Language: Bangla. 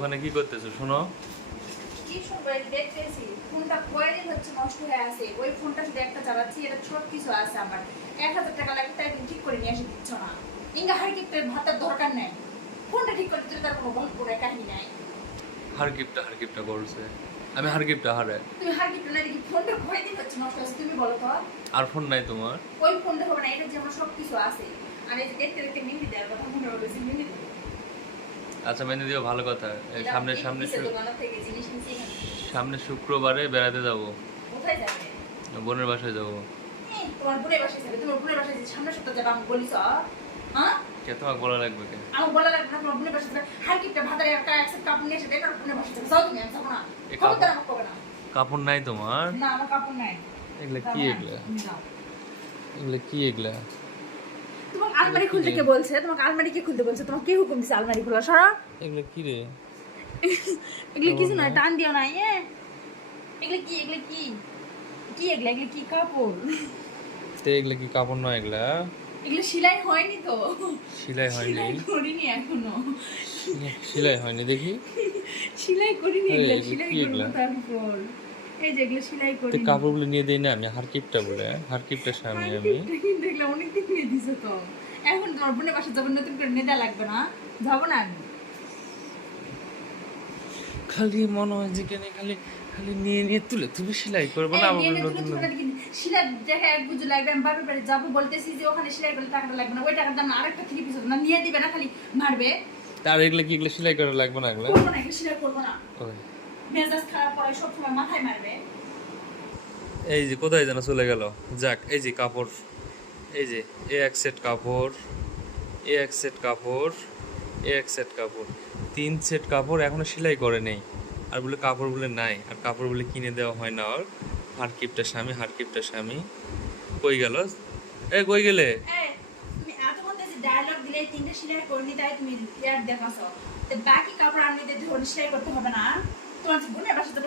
ওখানে কি করতেছো শোনো? কি সবাই দেখতেছি ফোনটা কয়দিন হচ্ছে নষ্ট হয়ে আছে, ওই ফোনটা শুধু একটা চালাচ্ছি, এটা সব কিছু আছে আমার। 1000 টাকা লাগবে তাই তুমি ঠিক করে নিয়ে এসে দিচ্ছ না। ইঙ্গা হারকিপের ভাতার দরকার নেই, ফোনটা ঠিক করতে তার কোনো গল্প করে কাহিনী নাই। হারকিপটা করছে, আমি হারকিপটা হারে। তুমি হারকিপটা না দেখি ফোনটা কয়দিন হচ্ছে নষ্ট হয়েছে তুমি বলো তো। আর ফোন নাই তোমার? ওই ফোনটা হবে না, এটা যেমন সব কিছু আছে। আর এই যে দেখতে দেখতে মেহেন্দি দেওয়ার কথা মনে হবে, মেহেন্দি দেবো। আচ্ছা মেনে দিও, ভালো কথা। এই সামনে সামনে দোকানের থেকে জিনিস নিচ্ছি এখানে। সামনে শুক্রবারে বেড়াতে যাব, কোথায় যাবে? বোনের বাসায় যাব। তোমার বোনের বাসায় যাবে? তোমার বোনের বাসায় যে সামনের সপ্তাহে যাবে আমি বলিস? হ্যাঁ, কে তোমাকে বলা লাগবে কে? আমার বলা লাগবে না। তোমার বোনের বাসায় যাবে, হারকিপটা ভাতারে একটা একসাথে কাপড় নিয়ে এসে দেখ, আর বোনের বাসায় যাবে। যাও তুমি, আমি যাবো না। এই খবরদার আমাকে কবে না। কাপড় নাই তোমার? না, আমার কাপড় নাই। এগুলা কি এগুলা? তুমি যাও। এগুলা কি এগুলা? তোমাকে আলমারি খুলতে কে বলছে? তোমাকে আলমারি কে খুলতে বলছে? তোমাকে কে হুকুম দিছে আলমারি খোলা? সরা। এগুলা কি রে? এগুলো কিছু নয়, টান দিও না। এগুলো কি? এগুলো কি? কি এগুলো? এগুলো কি কাপড়? এগুলা কি কাপড় নয় এগুলা? এগুলো সেলাই হয়নি তো। সেলাই হয়নি? সেলাই করিনি এখনো। সেলাই হয়নি দেখি। সেলাই করিনি, আরে, এগুলো এগুলো সেলাই কি করবো এগুলা? তারপর। এই যে এগুলো সেলাই তো করিনি। কাপড়গুলো নিয়ে দেই না আমি, হারকিপটা বলে, হারকিপটা স্বামী আমি। কিন্তু এগুলো অনেকদিন নিয়ে দিছো তো। এখন তোমার বোনের বাসায় যাবো, নতুন করে নেতা লাগবে না? যাবো না আমি। খালি মনে হয় যে কেন খালি খালি নিয়ে নিয়ে তুলে তুমি সেলাই করবো না? আবার নতুন সেলাই দেখা এক বুঝে লাগবে। আমি বাপের বাড়ি যাবো বলতেছি যে ওখানে সেলাই করলে টাকাটা লাগবে না, ওই টাকার দাম আরেকটা থ্রি পিস না নিয়ে দিবে না, খালি মারবে। তার এগুলো কি এগুলো সেলাই করা লাগবে না এগুলো? করবো না, এগুলো সেলাই করবো না। ওই, মেজাজ খারাপ করে সবসময় মাথায় মারবে। এই যে কোথায় যেন চলে গেল। যাক, এই যে কাপড়, এই যে এক সেট কাপড়, এক সেট কাপড়, এক সেট কাপড়, 3 সেট কাপড় এখনো সেলাই করে নেই। আর বলে কাপড় বলে নাই, আর কাপড় বলে কিনে দেওয়া হয় না ওর। হারকিপটা স্বামী, হারকিপটা স্বামী কই গেল? এ কই গেলে? তুমি এতক্ষণ যে ডায়লগ দিলে তিনটে সেলাই করনি, তাই তুমি ইয়ার দেখাছো। বাকি কাপড় আনতে ধরে সেলাই করতে হবে না? তোমার যে বোনের বাসাতে